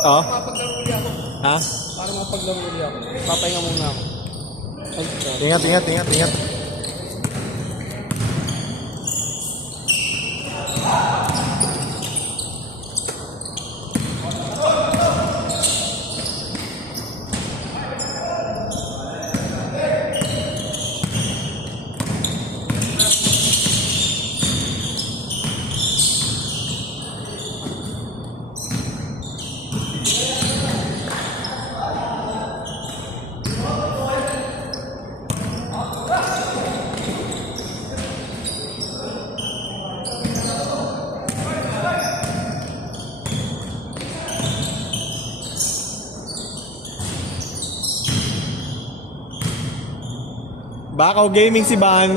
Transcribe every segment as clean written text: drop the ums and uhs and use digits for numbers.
Oo. Mapaglaro ulit ako. Ha? Para mapaglaro ulit ako. Papahinga muna ako. Ingat, ingat, ingat, ingat. Bakaw Gaming si Ban.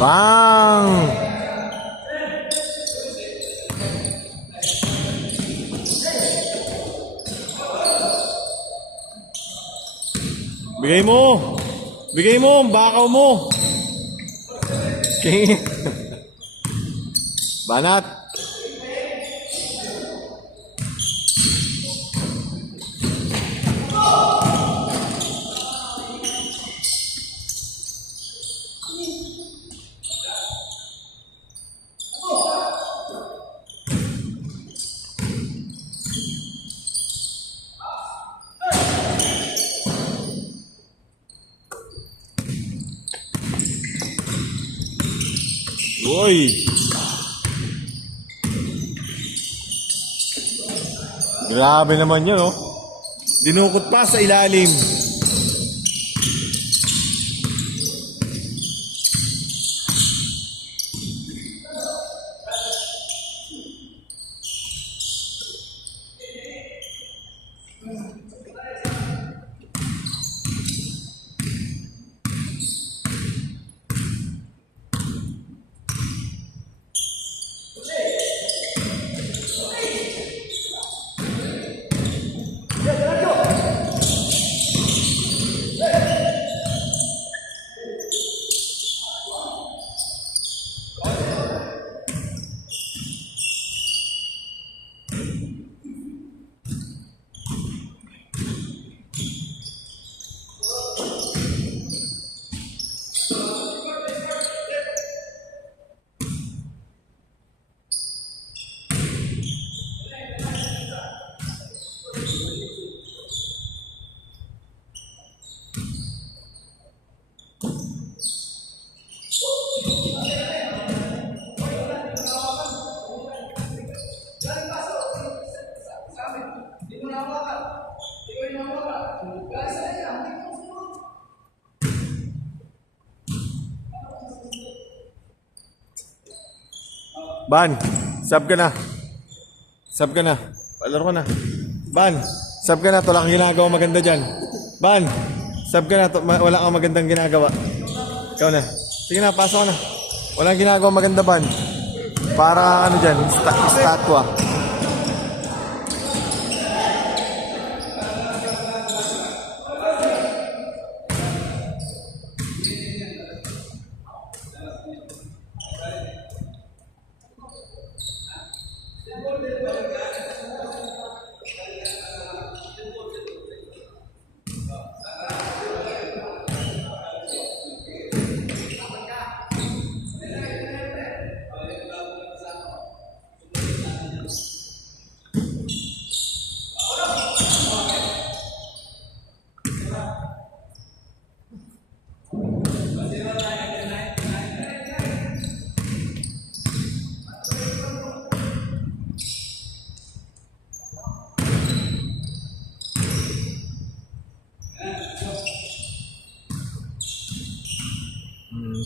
Bang! Bigay mo! Bigay mo! Bakaw mo! King! Banat! Uy! Grabe naman yun, oh. Dinukot pa sa ilalim. Ban, sub ka na. Sub ka na. Palaro ka na. Ban, sub ka na. Wala kang ginagawa maganda dyan. Ban, sub ka na. Wala kang magandang ginagawa. Ikaw na. Sige na, pasok ka na. Walang ginagawa maganda, Ban. Para ano dyan, statwa.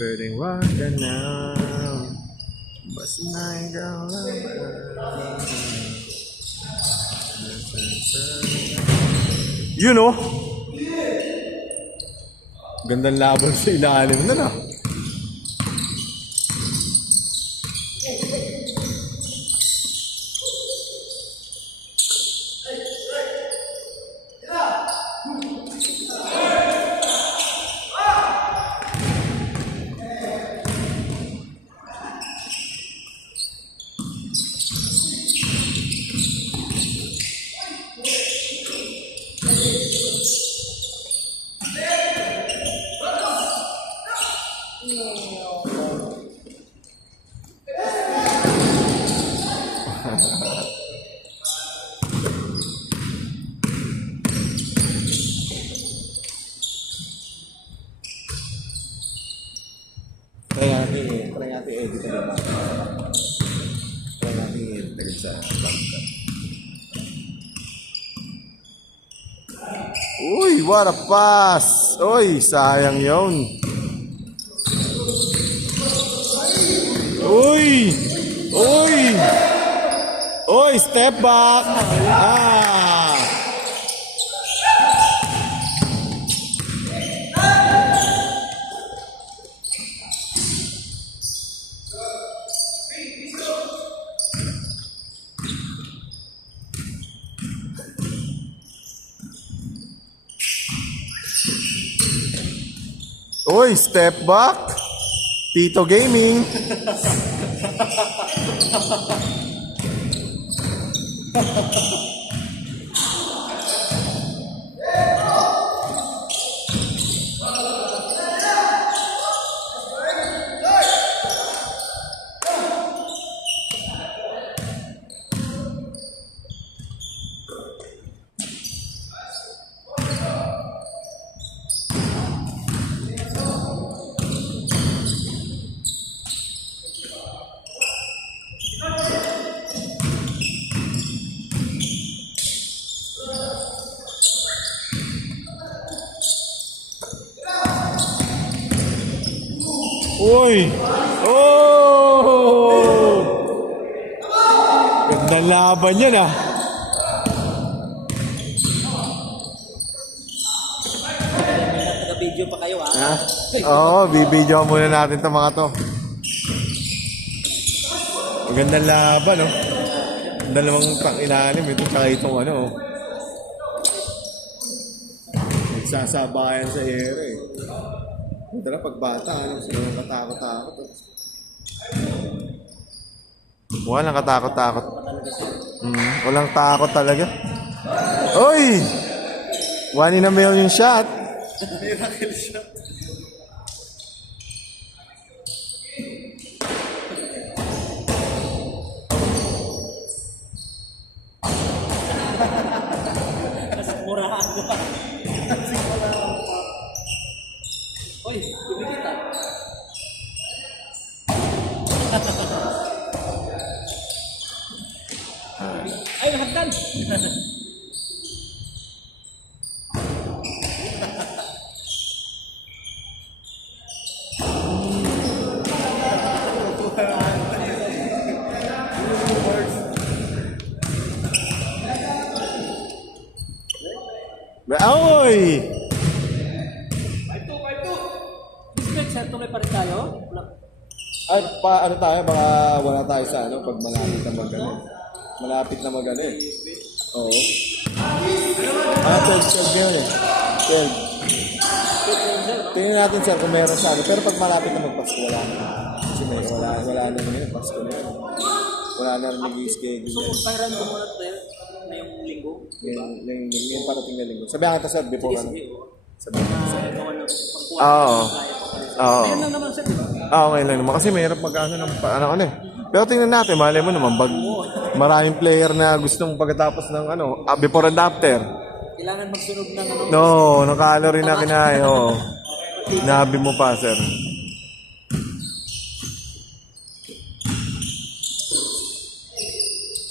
Pwedeng wag ka na Basta na ikaw lang. You know? Gandang laban sa ilalim na na. Try natin edit agad. Try natin edit agad sa bangka. Uy, what a pass! Uy, sayang yun. Uy! Uy! Uy, step back! Ah! Uy, step back. Tito Gaming. Uy! Oh! Gandang laban yan ah. Taga-video pa kayo ha. Ha? Oo, bibidyo muna natin itong mga to. Magandang laban, no? Dalawang pang ilalim. Ito tsaka itong ano, oh. Nagsasabayan sa ere, eh. Ito na pagbata, ano? Sino nang katakot-takot, oh. Walang katakot-takot. Walang takot talaga. Uy! 1 in a million shot. Miracle shot. Murahan ko pa. Uy, kumikit ah. Ay, nahagdan! Oy! 5-2! Respect, sir. Tuloy pa rin tayo? Ay, ano tayo? Baka wala tayo sa ano pag malapit na mag-ano. Malapit na mag-ano eh. Oo. 12 yun eh. 12. Tingnan natin sir kung meron sa ano. Pero pag malapit na mag-Pasko, wala na. Kasi wala na naman yun. Pasko na yun. Wala na rin nag-i-schedule. So, kung pangran ko muna tayo na yung linggo? Yung parating na linggo. Sabihan kita sir, before ano. Sabihan kita sir. Pagkuha Oo. Oo. Ayun lang naman sir, di ba? Okay lang naman. Kasi mahirap mag-ano ng ano eh. Pero tingnan natin, malay mo naman, maraming player na gustong pagkatapos ng ano, before and after. Kailangan magsunog ng ano? No, ng calorie na kinain. Oo. Nabi mo pa, sir.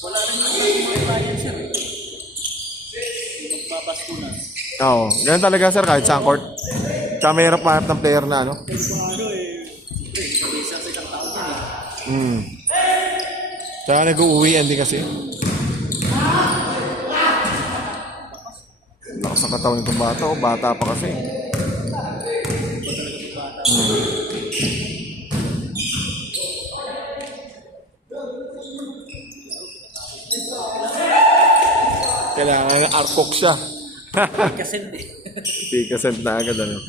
Wala rin mag-iwayan sir. Magpapasko na. Oo. Ganun talaga, sir, kahit sa court. Tsaka mahirap mahanap ng player na ano. Kasi kung ano eh, siyempre, isa sa isang taon yan eh. Saka nag-uuwian din kasi. Lakas ng katawan nitong bata. O, bata pa kasi. Kailangan arkok siya. Kasi hindi. Tikasent na agad ano.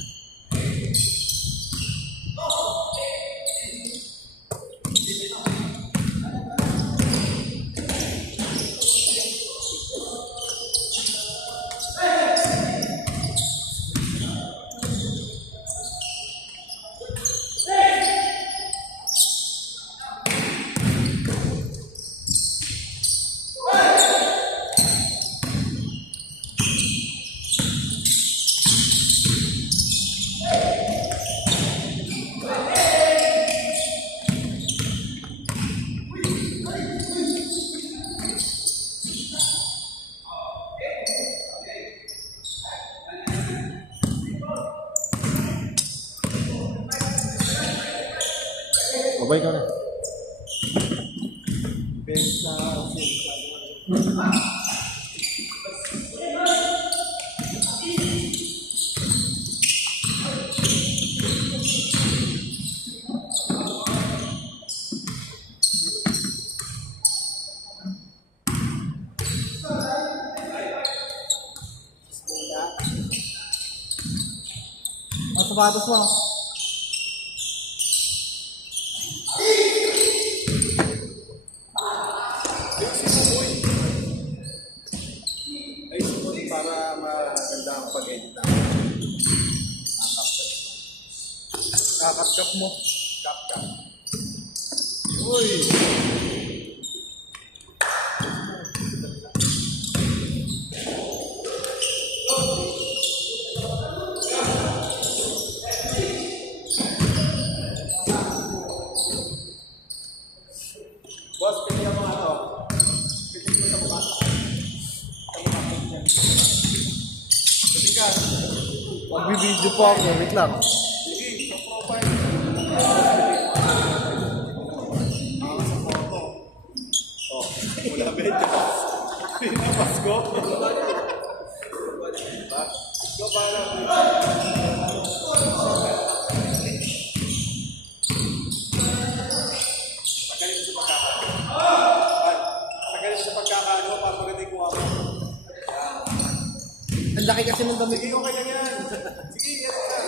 Babay ka na. Ang sapatos mo. Ay, sumunod para maganda ang pag-edit. Kakap-kap mo. Kap-kap. Uy! Boss, kanya mo ano? Pitin mo sa mukha. Pitin. Magbibideo po ako. Wait lang. Sige, sa profile. Sa photo. Oh, wala medyo. Hindi Pasko. Pasko para. Tagalin mo sa pagkakaano. Tagalin mo sa pagkakaano para maganda yung kuha mo. Ang laki kasi ng damit. Sige, okay lang yan. Sige, yan ka.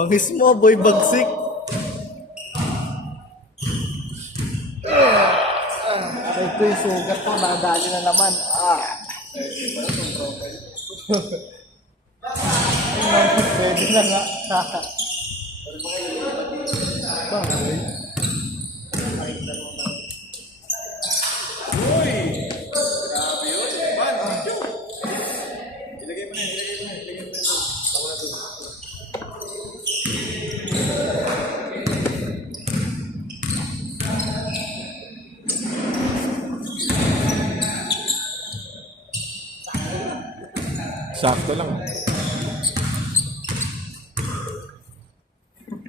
Bangis mo, boy bagsik. Ito yung sugat ko, nadali na naman. Pwede na nga. Bagay. Uy! Grabe yun. Man, ilagay mo na, ilagay mo na, ilagay mo na. Ako na doon. Sakto lang.